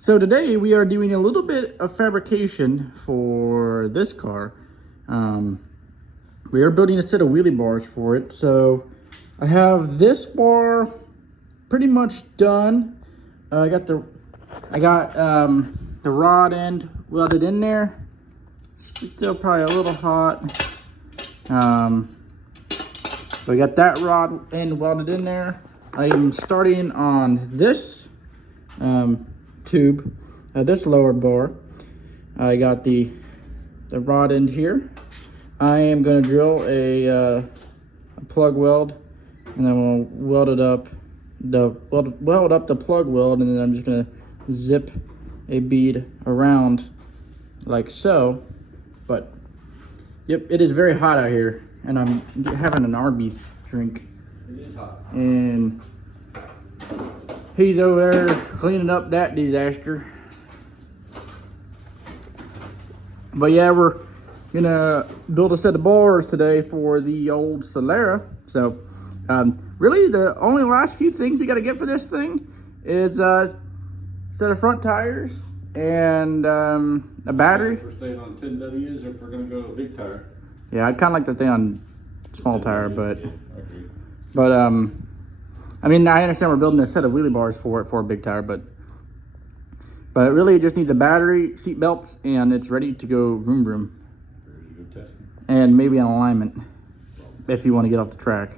So today we are doing a little bit of fabrication for this car. We are building a set of wheelie bars for it. So I have this bar pretty much done. I got the rod end welded in there. Still probably a little hot. So I got that rod end welded in there. I am starting on this tube, this lower bar. I got the rod end here. I am going to drill a plug weld, and then we'll weld it up, weld up the plug weld, and then I'm just going to zip a bead around like so. But yep, it is very hot out here, and I'm having an Arby's drink. It is hot. And he's over there cleaning up that disaster. But yeah, we're gonna build a set of bars today for the old Solera. So really the only last few things we got to get for this thing is a set of front tires and a battery. If we're staying on 10Ws or if we're gonna go to a big tire. Yeah, I'd kind of like to stay on small tire, but Yeah, I agree. but I mean, I understand we're building a set of wheelie bars for a big tire, but really it just needs a battery, seat belts, and it's ready to go vroom vroom. Ready to go testing. And maybe an alignment if you want to get off the track.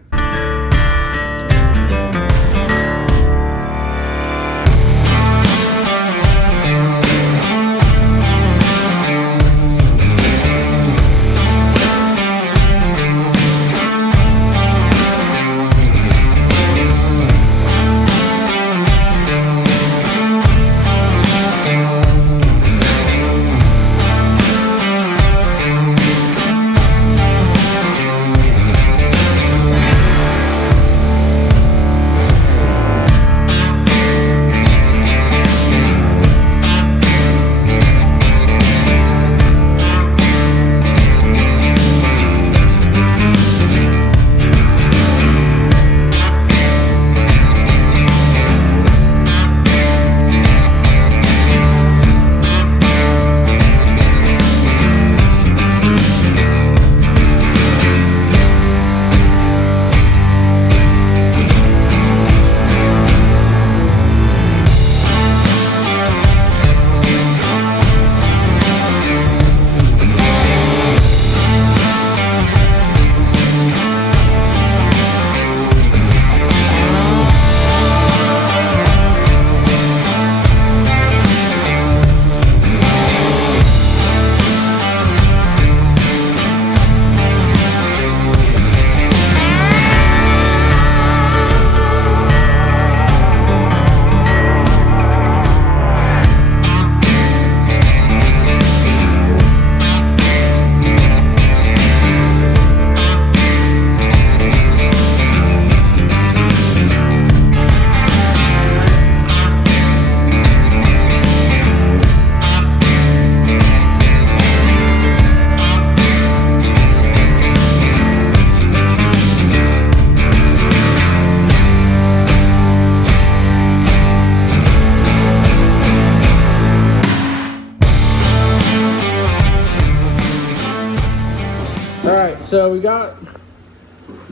Alright, so we got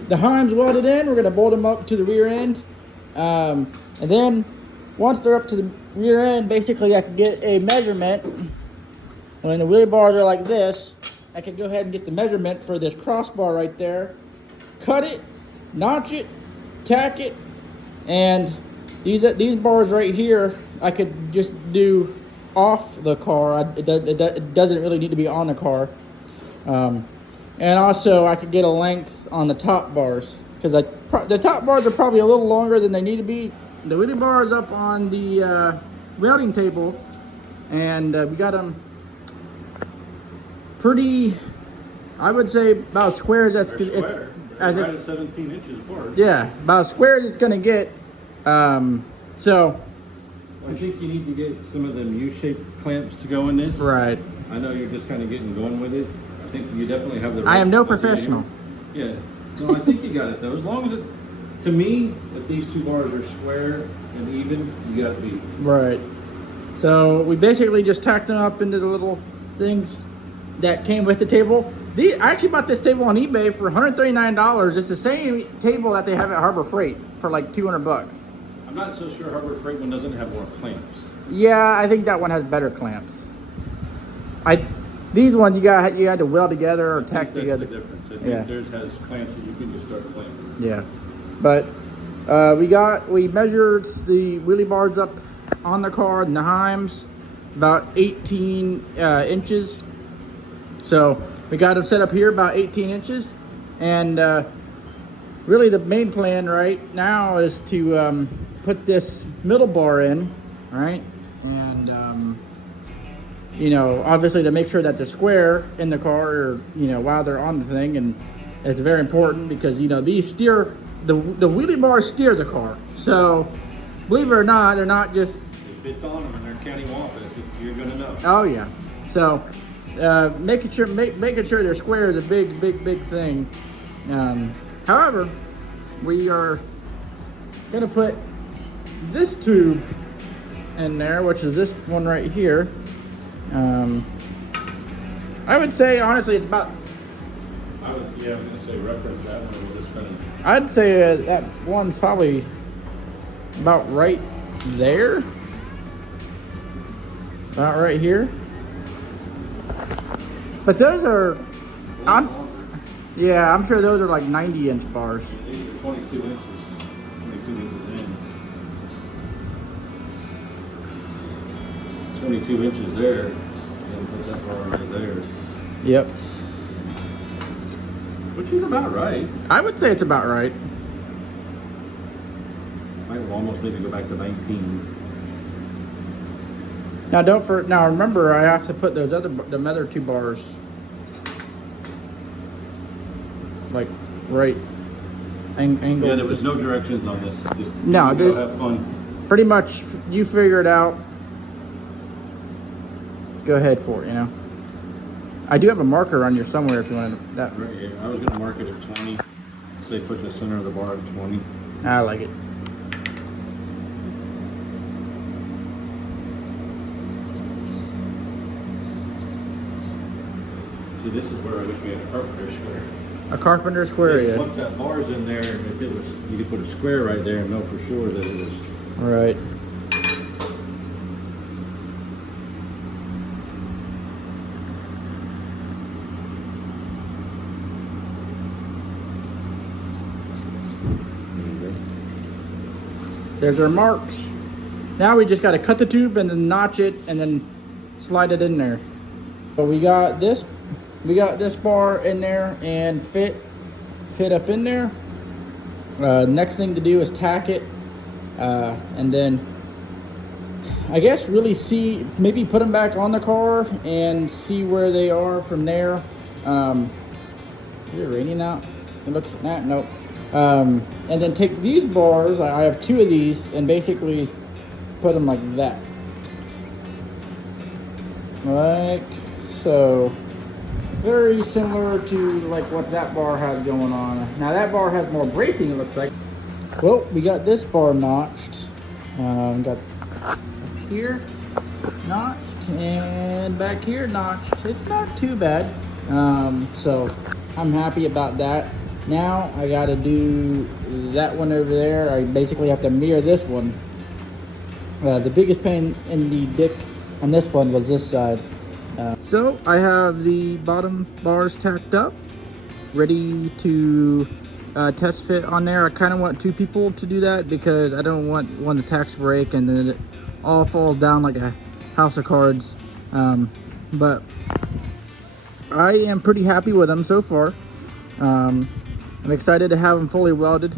the Heims welded in. We're going to bolt them up to the rear end. And then once they're up to the rear end, basically I can get a measurement. When the wheelie bars are like this, I can go ahead and get the measurement for this crossbar right there. Cut it, notch it, tack it, and these bars right here, I could just do off the car. It doesn't really need to be on the car. And also I could get a length on the top bars, because the top bars are probably a little longer than they need to be. The wheelie bar is up on the welding table, and we got them pretty, I would say about as square as that's They're right at 17 inches apart. Yeah, about as square as it's gonna get. So I think you need to get some of them U-shaped clamps to go in this. right. I know you're just kind of getting going with it. I think you definitely have the I am no right professional. Yeah. No, I think you got it though. As long as it, to me, if these two bars are square and even, you got to be. Right. So we basically just tacked them up into the little things that came with the table. I actually bought this table on eBay for $139. It's the same table that they have at Harbor Freight for like 200 bucks. I'm not so sure Harbor Freight one doesn't have more clamps. Yeah, I think that one has better clamps. These ones you had to weld together or tack together. That's the difference. I think theirs has clamps that you can just start clamping. Yeah, but we measured the wheelie bars up on the car and the heims about 18 inches. So we got them set up here about 18 inches, and really the main plan right now is to put this middle bar in, right? And you know, obviously to make sure that they're square in the car, or you know, while they're on the thing, and it's very important because you know these steer the wheelie bars steer the car. So believe it or not, they're not just. If it's on them and they're county wampus, you're gonna know. Oh yeah. So making sure they're square is a big thing. However, we are gonna put this tube in there, which is this one right here. I would say honestly it's about. I'm gonna say reference that one. We'll just kind of. I'd say that one's probably about right there. About right here. But those are, I'm sure those are like 90-inch bars. These are 22 inches. 22 inches in. 22 inches there. And put that bar right there. Yep. Which is about right. I would say it's about right. Might almost need to go back to 19. Now remember, I have to put the other two bars like right angle. Yeah, there was no directions on this. Just no, this have fun. Pretty much you figure it out. Go ahead for it, you know. I do have a marker on here somewhere if you want that. Right here. I was gonna mark it at 20. Say put the center of the bar at 20. I like it. See, this is where I wish we had a carpenter square. A carpenter square, yeah. Once that bar's in there, if it was, you could put a square right there and know for sure that it was. Right. There's our marks. Now we just got to cut the tube and then notch it and then slide it in there. So we got this bar in there and fit up in there. Next thing to do is tack it, and then I guess really see, maybe put them back on the car and see where they are from there. Is it raining out? It looks like that. Nope. And then take these bars, I have two of these, and basically put them like that. Like so. Very similar to like what that bar has going on. Now that bar has more bracing, it looks like. Well, we got this bar notched. Got here notched and back here notched. It's not too bad. So I'm happy about that. Now I gotta do that one over there. I basically have to mirror this one. The biggest pain in the dick on this one was this side. So I have the bottom bars tacked up, ready to test fit on there. I kind of want two people to do that because I don't want one to tacks break and then it all falls down like a house of cards. But I am pretty happy with them so far. I'm excited to have them fully welded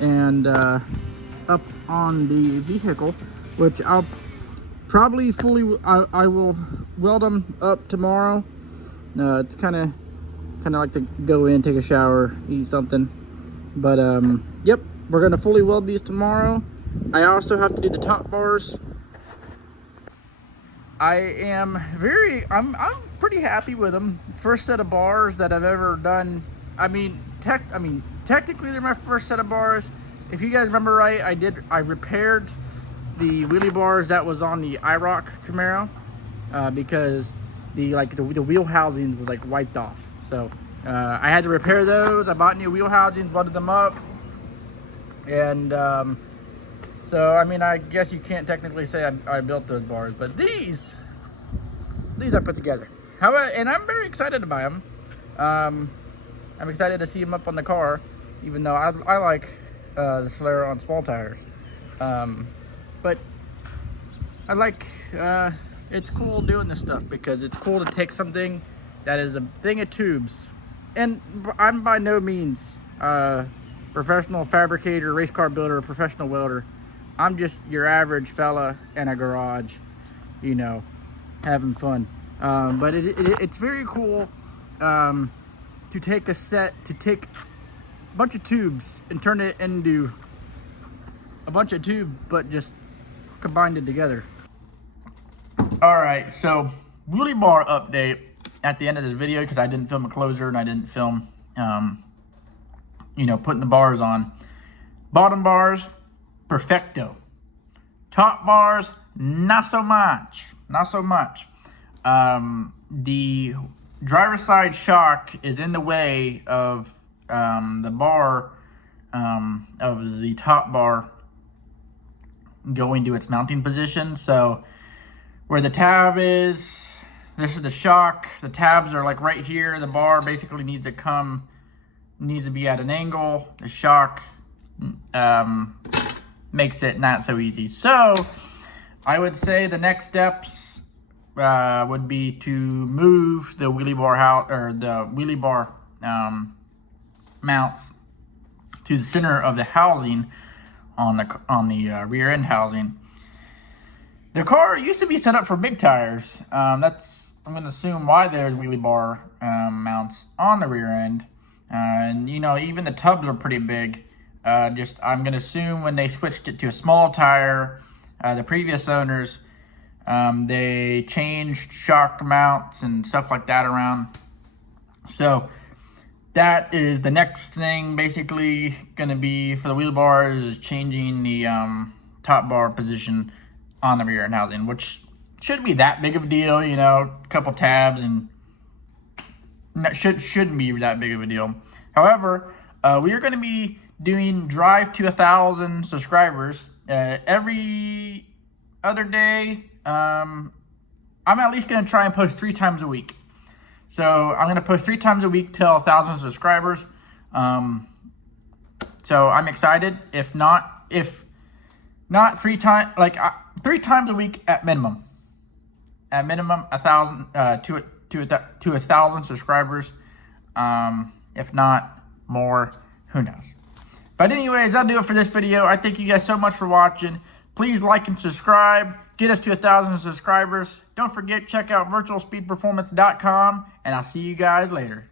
and up on the vehicle, which I'll probably I will weld them up tomorrow. It's kind of like to go in, take a shower, eat something. But yep, we're gonna fully weld these tomorrow. I also have to do the top bars. I'm pretty happy with them. First set of bars that I've ever done. Technically they're my first set of bars. If you guys remember right, I repaired the wheelie bars that was on the IROC Camaro because the wheel housings was like wiped off. So I had to repair those. I bought new wheel housings, welded them up, and so I mean, I guess you can't technically say I built those bars, but these I put together. And I'm very excited to buy them. I'm excited to see them up on the car, even though I like the Solera on small tires. But I like, it's cool doing this stuff because it's cool to take something that is a thing of tubes. And I'm by no means a professional fabricator, race car builder, professional welder. I'm just your average fella in a garage, you know, having fun. But it's very cool to take a bunch of tubes and turn it into a bunch of tube, but just combined it together. All right, so wheelie bar update at the end of this video, because I didn't film a closer and I didn't film, you know, putting the bars on. Bottom bars, perfecto. Top bars, not so much, not so much. The driver's side shock is in the way of the bar, of the top bar going to its mounting position. So where the tab is, this is the shock. The tabs are like right here. The bar basically needs to be at an angle. The shock makes it not so easy. So I would say the next steps would be to move the wheelie bar mounts to the center of the housing on the rear end housing. The car used to be set up for big tires. That's, I'm going to assume, why there's wheelie bar mounts on the rear end. And you know, even the tubs are pretty big. I'm going to assume when they switched it to a small tire, the previous owners, they changed shock mounts and stuff like that around. So that is the next thing basically going to be for the wheel bars, is changing the top bar position on the rear end housing, which shouldn't be that big of a deal, you know, a couple tabs, and shouldn't be that big of a deal. However, we are going to be doing Drive to 1,000 subscribers every other day. I'm at least going to try and post 3 times a week. So I'm going to post 3 times a week till 1,000 subscribers. So I'm excited. If not 3 times, like 3 times a week at minimum. At minimum, 1,000 to 1,000 subscribers. If not more, who knows? But anyways, that'll do it for this video. I thank you guys so much for watching. Please like and subscribe. Get us to 1,000 subscribers. Don't forget, check out virtualspeedperformance.com, and I'll see you guys later.